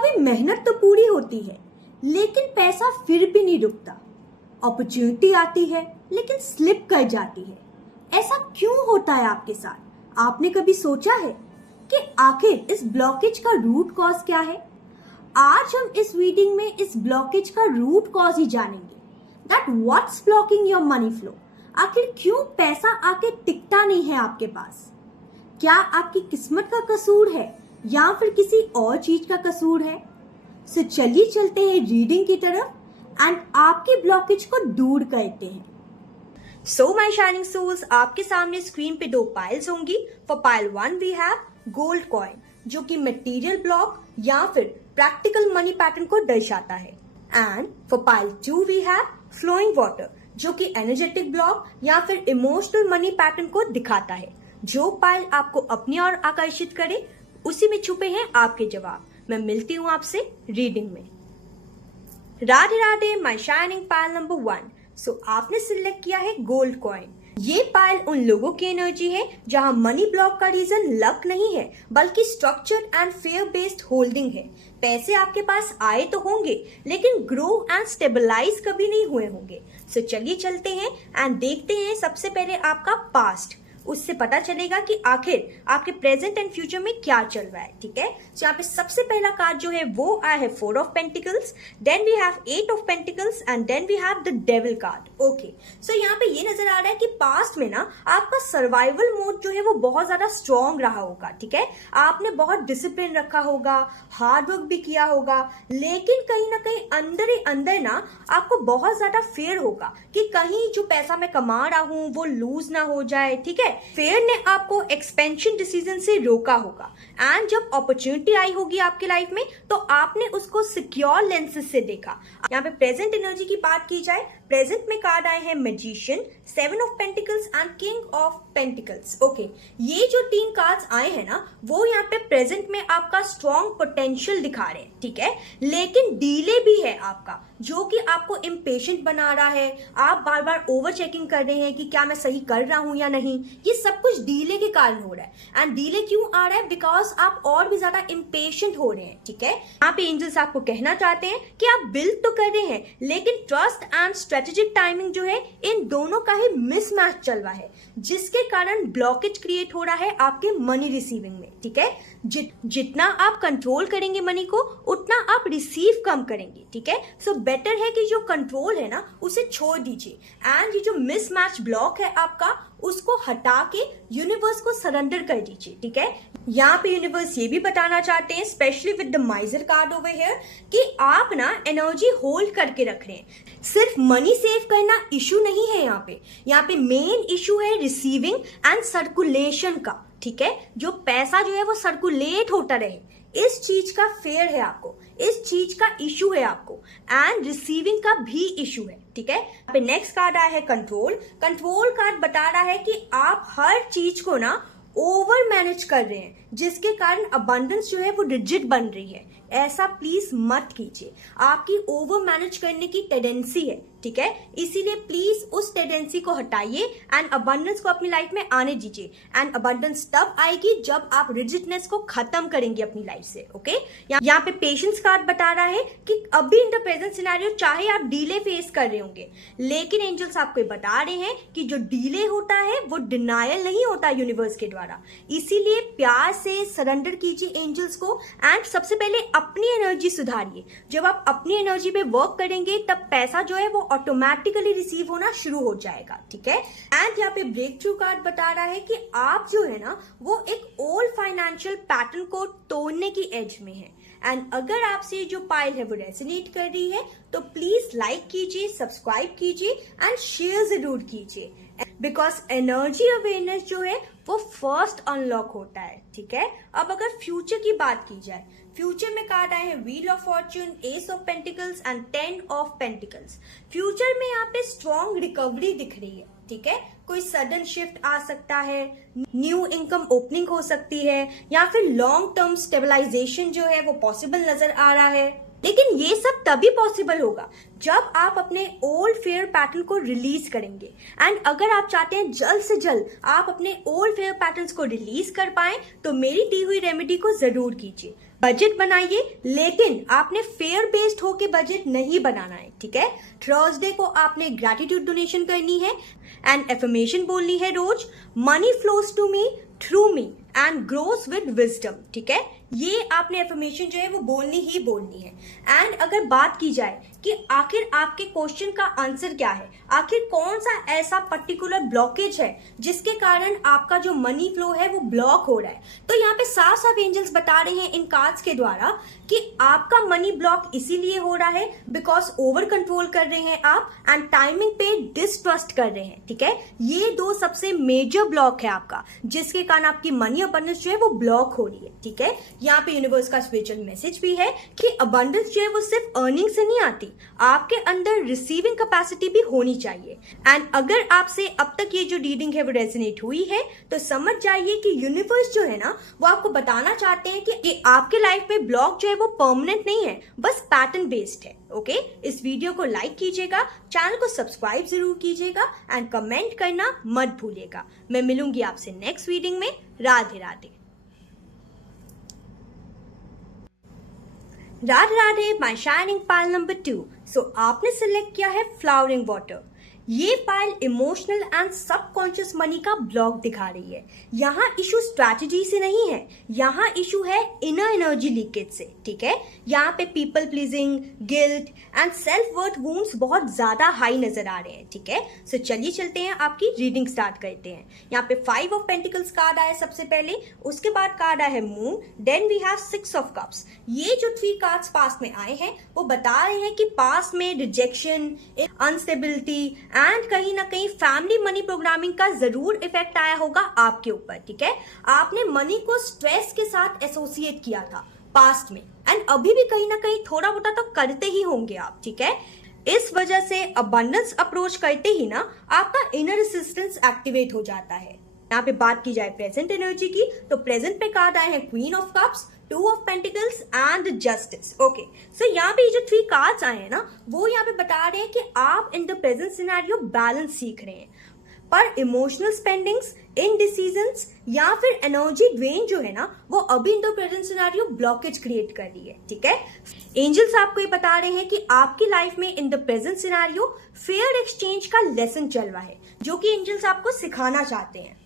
कभी मेहनत तो पूरी होती है लेकिन पैसा फिर भी नहीं रुकता। अपॉर्चुनिटी आती है लेकिन स्लिप कर जाती है। ऐसा क्यों होता है आपके साथ? आपने कभी सोचा है कि आखिर इस ब्लॉकेज का रूट कॉज क्या है? आज हम इस रीडिंग में इस ब्लॉकेज का रूट कॉज ही जानेंगे। That what's blocking your money flow. आखिर क्यों पैसा आके टिकता नहीं है आपके पास? क्या आपकी किस्मत का कसूर है या फिर किसी और चीज का कसूर है? सो चलिए चलते हैं रीडिंग की तरफ एंड आपके ब्लॉकेज को दूर करते हैं। सो माय शाइनिंग सोल्स, आपके सामने स्क्रीन पे दो पाइल्स होंगी। For pile 1 we have gold coin, जो कि मटेरियल ब्लॉक या फिर प्रैक्टिकल मनी पैटर्न को दर्शाता है। And for pile 2 we have flowing water, जो कि एनर्जेटिक ब्लॉक या फिर इमोशनल मनी पैटर्न को दिखाता है। जो पाइल आपको अपनी ओर आकर्षित करे उसी में छुपे हैं आपके जवाब। मैं मिलती हूँ आपसे रीडिंग में। Radhe Radhe, my shining pile number 1। सो आपने सिलेक्ट किया है गोल्ड कॉइन। ये पाइल उन लोगों की एनर्जी है जहां मनी ब्लॉक का रीजन लक नहीं है बल्कि structure and fair based holding है। पैसे आपके पास आए तो होंगे लेकिन ग्रो एंड स्टेबलाइज कभी नहीं हुए होंगे। सो चलिए चलते हैं एंड देखते हैं सबसे पहले आपका पास्ट। उससे पता चलेगा कि आखिर आपके प्रेजेंट एंड फ्यूचर में क्या चल रहा है। ठीक है, तो यहाँ पे सबसे पहला कार्ड जो है वो आया है 4 of pentacles, then we have 8 of pentacles and then we have the devil card. Okay, so यहाँ पे ये नजर आ रहा है कि पास्ट में ना आपका सर्वाइवल मोड जो है वो बहुत ज्यादा स्ट्रॉन्ग रहा होगा। ठीक है, आपने बहुत डिसिप्लिन रखा होगा, हार्ड वर्क भी किया होगा, लेकिन कहीं ना कहीं अंदर ही अंदर ना आपको बहुत ज्यादा फेयर होगा कि कहीं जो पैसा मैं कमा रहा हूँ वो लूज ना हो जाए। ठीक है, फेयर ने आपको एक्सपेंशन डिसीजन से रोका होगा एंड जब अपॉर्चुनिटी आई होगी आपकी लाइफ में तो आपने उसको सिक्योर लेंसेज से देखा। यहाँ पे प्रेजेंट एनर्जी की बात की जाए, प्रेजेंट में कार्ड आए हैं magician, 7 of pentacles and king of pentacles. Okay, ये जो 3 कार्ड्स आए हैं ना वो यहाँ पे प्रेजेंट में आपका स्ट्रॉन्ग पोटेंशियल दिखा रहे हैं। ठीक है, लेकिन डीले भी है आपका जो कि आपको इम्पेशेंट बना रहा है। आप बार बार ओवर चेकिंग कर रहे हैं कि क्या मैं सही कर रहा हूं या नहीं। ये सब कुछ डीले के कारण हो रहा है। एंड डीले क्यों आ रहा है? बिकॉज आप और भी ज्यादा इम्पेशेंट हो रहे हैं। ठीक है, यहाँ पे एंजल्स आपको कहना चाहते हैं कि आप बिल्ड तो कर रहे हैं लेकिन ट्रस्ट एंड स्ट्रेटेजिक टाइमिंग जो है इन दोनों का ही मिसमैच चल रहा है, जिसके कारण ब्लॉकेज क्रिएट हो रहा है आपके मनी रिसीविंग में। ठीक है, जितना आप कंट्रोल करेंगे मनी को उतना आप रिसीव कम करेंगे। ठीक है, सो बेटर है कि जो कंट्रोल है ना उसे छोड़ दीजिए एंड ये जो मिसमैच ब्लॉक है आपका उसको हटा के यूनिवर्स को सरेंडर कर दीजिए। ठीक है, यहाँ पे यूनिवर्स ये भी बताना चाहते हैं, specially with the माइजर card over here, कि आप ना एनर्जी होल्ड करके रख रहे हैं। सिर्फ मनी सेव करना इशू नहीं है यहाँ पे मेन इशू है रिसीविंग एंड सर्कुलेशन का। ठीक है, जो पैसा जो है वो सर्कुलेट होता रहे, इस चीज का फेयर है आपको, इस चीज का इशू है आपको एंड रिसीविंग का भी इशू है। ठीक है, यहाँ पे नेक्स्ट कार्ड आया है कंट्रोल। कंट्रोल कार्ड बता रहा है कि आप हर चीज को ना ओवर मैनेज कर रहे हैं जिसके कारण अबंडेंस जो है वो रिजिड बन रही है। ऐसा प्लीज मत कीजिए, आपकी ओवर मैनेज करने की टेंडेंसी है। ठीक है, इसीलिए प्लीज उस टेंडेंसी को हटाइए एंड अबंडेंस को अपनी लाइफ में आने दीजिए। एंड अबंडेंस तब आएगी जब आप रिजिडनेस को खत्म करेंगे अपनी लाइफ से। ओके, यहाँ पे पेशेंस कार्ड बता रहा है कि अभी इन द प्रेजेंट सिनेरियो चाहे आप डीले फेस कर रहे होंगे लेकिन एंजल्स आपको बता रहे हैं कि जो डीले होता है वो डिनायल नहीं होता यूनिवर्स के द्वारा। इसीलिए प्यार से सरेंडर कीजिए एंजल्स को एंड सबसे पहले अपनी एनर्जी सुधारिए। जब आप अपनी एनर्जी पे वर्क करेंगे तब पैसा जो है वो ऑटोमेटिकली रिसीव होना शुरू हो जाएगा। ठीक है, एंड यहाँ पे ब्रेक थ्रू कार्ड बता रहा है कि आप जो है ना वो एक ओल्ड फाइनेंशियल पैटर्न को तोड़ने की एज में है। एंड अगर आपसे जो पाइल है वो रेजोनेट कर रही है तो प्लीज लाइक कीजिए, सब्सक्राइब कीजिए एंड शेयर जरूर कीजिए, बिकॉज एनर्जी अवेयरनेस जो है वो फर्स्ट अनलॉक होता है। ठीक है, अब अगर फ्यूचर की बात की जाए, फ्यूचर में कार्ड आए हैं wheel of Fortune, S of pentacles and 10 of pentacles. Future में यहाँ पे स्ट्रॉन्ग रिकवरी दिख रही है। ठीक है, कोई सडन शिफ्ट आ सकता है, न्यू इनकम ओपनिंग हो सकती है या फिर लॉन्ग टर्म स्टेबलाइजेशन जो है वो पॉसिबल नजर आ रहा है। लेकिन ये सब तभी पॉसिबल होगा जब आप अपने ओल्ड फेयर पैटर्न को रिलीज करेंगे। एंड अगर आप चाहते हैं जल्द से जल्द आप अपने ओल्ड फेयर पैटर्न्स को रिलीज कर पाएं तो मेरी दी हुई रेमेडी को जरूर कीजिए। बजट बनाइए, लेकिन आपने फेयर बेस्ड होके बजट नहीं बनाना है, ठीक है। थर्सडे को आपने ग्रैटिट्यूड डोनेशन करनी है एंड एफर्मेशन बोलनी है रोज, money flows to me through me and grows with wisdom, ठीक है। ये आपने एफर्मेशन जो है वो बोलनी ही बोलनी है। एंड अगर बात की जाए कि आखिर आपके क्वेश्चन का आंसर क्या है, आखिर कौन सा ऐसा पर्टिकुलर ब्लॉकेज है जिसके कारण आपका जो मनी फ्लो है वो ब्लॉक हो रहा है, तो यहाँ पे साफ साफ एंजल्स बता रहे हैं इन कार्ड्स के द्वारा कि आपका मनी ब्लॉक इसीलिए हो रहा है बिकॉज ओवर कंट्रोल कर रहे हैं आप एंड टाइमिंग पे डिस्ट्रस्ट कर रहे हैं, ठीक है। ये दो सबसे मेजर ब्लॉक है आपका, जिसके कारण आपकी मनी अबंडेंस जो है वो ब्लॉक हो रही है, ठीक है। यहाँ पे यूनिवर्स का स्पिरिचुअल मैसेज भी है कि अबंडेंस जो है वो सिर्फ अर्निंग से नहीं आती, आपके अंदर रिसीविंग कैपेसिटी भी होनी चाहिए। एंड अगर आपसे अब तक ये जो रीडिंग है वो रेजोनेट हुई है तो समझ जाइए कि यूनिवर्स जो है ना वो आपको बताना चाहते हैं कि आपके लाइफ में ब्लॉक जो है वो परमानेंट नहीं है, बस पैटर्न बेस्ड है, ओके। इस वीडियो को लाइक कीजिएगा, चैनल को सब्सक्राइब जरूर कीजिएगा एंड कमेंट करना मत भूलिएगा। मैं मिलूंगी आपसे नेक्स्ट रीडिंग में। Radhe Radhe. Radhe Radhe. My shining pile number 2। सो आपने सिलेक्ट किया है फ्लावरिंग वाटर। ये pile emotional and subconscious money का ब्लॉक दिखा रही है। यहाँ इशू स्ट्रैटेजी से नहीं है, यहाँ इशू है इनर एनर्जी लीकेज से, ठीक है। यहाँ पे people pleasing, guilt and self worth wounds बहुत ज्यादा हाई नजर आ रहे हैं, ठीक है। सो चलिए चलते हैं, आपकी रीडिंग स्टार्ट करते हैं। यहाँ पे 5 ऑफ पेंटिकल्स कार्ड आया सबसे पहले, उसके बाद कार्ड आया है moon, then we have 6 of cups. ये जो 3 कार्ड्स पास में आए हैं वो बता रहे हैं कि पास में रिजेक्शन, अनस्टेबिलिटी एंड कहीं ना कहीं फैमिली मनी प्रोग्रामिंग का जरूर इफेक्ट आया होगा आपके ऊपर, ठीक है। आपने मनी को स्ट्रेस के साथ एसोसिएट किया था पास्ट में एंड अभी भी कहीं ना कहीं थोड़ा बहुत तो करते ही होंगे आप, ठीक है। इस वजह से अबंडेंस अप्रोच करते ही ना आपका इनर रेसिस्टेंस एक्टिवेट हो जाता है। यहाँ पे बात की जाए प्रेजेंट एनर्जी की तो प्रेजेंट पे कार्ड आए हैं queen of cups, 2 of pentacles and justice, okay. So यहाँ पे जो 3 कार्ड्स आए हैं ना वो यहाँ पे बता रहे हैं कि आप in the present scenario balance सीख रहे हैं, पर इमोशनल स्पेंडिंग्स, इनडिसीजंस या फिर एनर्जी ड्रेन जो है ना वो अभी in the present scenario blockage create कर रही है, ठीक है। एंजल्स आपको ये बता रहे हैं कि आपकी लाइफ में in the present scenario fair exchange का लेसन चल रहा है, जो कि एंजल्स आपको सिखाना चाहते हैं।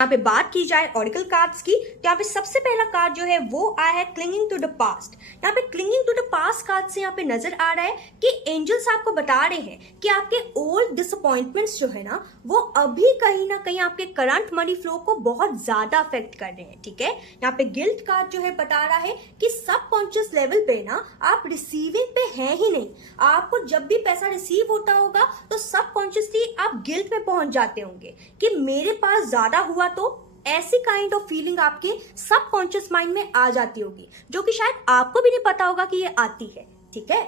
यहाँ पे बात की जाए ऑरिकल कार्ड्स की तो यहाँ पे सबसे पहला कार्ड जो है वो आया है क्लिंगिंग टू द पास्ट। यहाँ पे clinging to the past card से यहाँ पे नजर आ रहा है कि एंजल्स आपको बता रहे हैं कि आपके ओल्ड डिसअपॉइंटमेंट्स जो है ना वो अभी कहीं ना कहीं आपके करंट मनी फ्लो को बहुत ज्यादा अफेक्ट कर रहे हैं, ठीक है। यहाँ पे गिल्ट कार्ड जो है बता रहा है कि सबकॉन्शियस लेवल पे ना आप रिसीविंग पे हैं ही नहीं, आपको जब भी पैसा रिसीव होता होगा तो सबकॉन्शियसली आप गिल्ट में पहुंच जाते होंगे कि मेरे पास ज्यादा हुआ, तो ऐसी काइंड ऑफ फीलिंग आपके सबकॉन्शियस माइंड में आ जाती होगी, जो कि शायद आपको भी नहीं पता होगा कि ये आती है, ठीक है।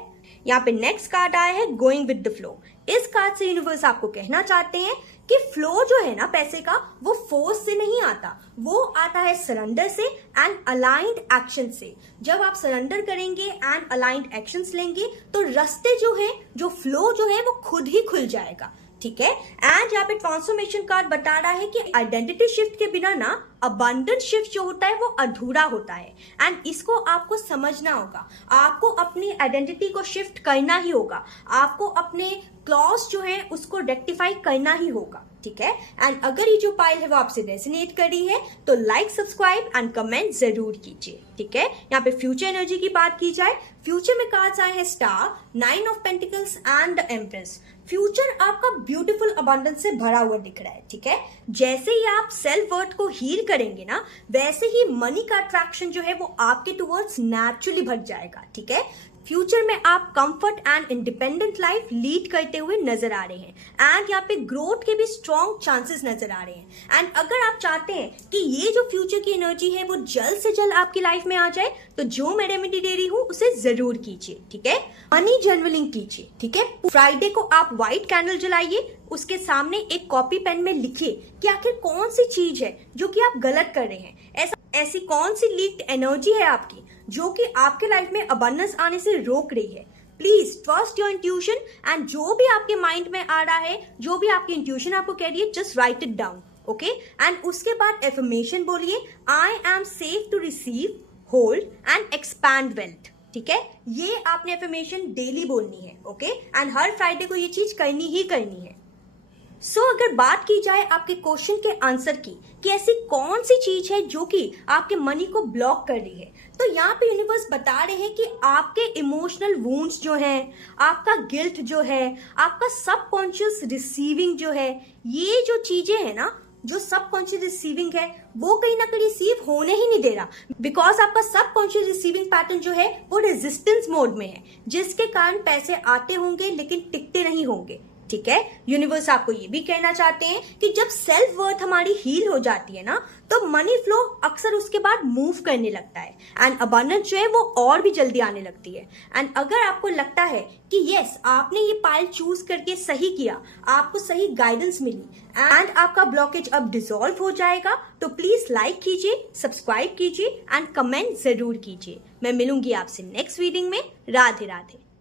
यहाँ पे नेक्स्ट कार्ड आया है गोइंग विद द फ्लो। इस कार्ड से यूनिवर्स आपको कहना चाहते हैं कि फ्लो जो है ना पैसे का वो फोर्स से नहीं आता, वो आता है सरेंडर से एंड अलाइंड एक्शन से। जब आप सरेंडर करेंगे एंड अलाइंड एक्शंस लेंगे तो रास्ते जो है, जो फ्लो जो है वो खुद ही खुल जाएगा, ठीक है। एंड यहाँ पे ट्रांसफॉर्मेशन कार्ड बता रहा है कि आइडेंटिटी शिफ्ट के बिना ना अबंडेंस शिफ्ट जो होता है वो अधूरा होता है एंड इसको आपको समझना होगा। आपको अपनी आइडेंटिटी को शिफ्ट करना ही होगा, आपको अपने क्लॉज जो है उसको रेक्टिफाई करना ही होगा, ठीक है। एंड अगर ये जो पाइल है वो आपसे रेजोनेट कर रही है तो लाइक, सब्सक्राइब एंड कमेंट जरूर कीजिए, ठीक है। यहाँ पे फ्यूचर एनर्जी की बात की जाए, फ्यूचर में कार्ड्स आए हैं star, 9 of pentacles and the empress. Future आपका ब्यूटीफुल अबंडेंस से भरा हुआ दिख रहा है, ठीक है। जैसे ही आप सेल्फ वर्थ को हील करेंगे ना वैसे ही मनी का अट्रैक्शन जो है वो आपके टुवर्ड्स नेचुरली बढ़ जाएगा, ठीक है। फ्यूचर में आप comfort and independent life lead करते हुए नजर आ रहे हैं एंड यहाँ पे ग्रोथ के भी स्ट्रॉन्ग चांसेस नजर आ रहे हैं। एंड अगर आप चाहते हैं कि ये जो फ्यूचर की एनर्जी है वो जल्द से जल्द आपकी लाइफ में आ जाए तो जो मैं रेमेडी दे रही हूँ उसे जरूर कीजिए, ठीक है। मनी जर्नलिंग कीजिए, ठीक है। फ्राइडे को आप व्हाइट कैंडल जलाइए, उसके सामने एक कॉपी पेन में लिखिए कि आखिर कौन सी चीज है जो कि आप गलत कर रहे हैं, ऐसी कौन सी लीक्ड एनर्जी है आपकी जो कि आपके लाइफ में अबंडेंस आने से रोक रही है। Please trust your intuition and जो भी आपके माइंड में आ रहा है, जो भी आपकी इंट्यूशन आपको कह रही है, just write it down, okay. And उसके बाद एफर्मेशन बोलिए, I am safe to receive, hold and expand wealth. ठीक है, ये आपने एफर्मेशन डेली बोलनी है। ओके, एंड हर फ्राइडे को ये चीज करनी ही करनी है। अगर बात की जाए आपके क्वेश्चन के आंसर की कि ऐसी कौन सी चीज है जो कि आपके मनी को ब्लॉक कर रही है, तो यहाँ पे यूनिवर्स बता रहे हैं कि आपके इमोशनल वुंड्स जो हैं, आपका गिल्ट जो है, आपका सबकॉन्शियस रिसीविंग जो है, ये जो चीजें हैं ना, जो सबकॉन्शियस रिसीविंग है वो कहीं ना कहीं रिसीव होने ही नहीं दे रहा, बिकॉज आपका सबकॉन्शियस रिसीविंग पैटर्न जो है वो रेजिस्टेंस मोड में है, जिसके कारण पैसे आते होंगे लेकिन टिकते नहीं होंगे। ठीक है, यूनिवर्स आपको ये भी कहना चाहते हैं कि जब सेल्फ वर्थ हमारी हील हो जाती है ना, तो मनी फ्लो अक्सर उसके बाद मूव करने लगता है एंड अबंडेंस जो है वो और भी जल्दी आने लगती है। एंड अगर आपको लगता है कि यस आपने ये पाइल चूज करके सही किया, आपको सही गाइडेंस मिली एंड आपका ब्लॉकेज अब डिसॉल्व हो जाएगा, तो प्लीज लाइक कीजिए, सब्सक्राइब कीजिए एंड कमेंट जरूर कीजिए। मैं मिलूंगी आपसे नेक्स्ट रीडिंग में। राधे राधे।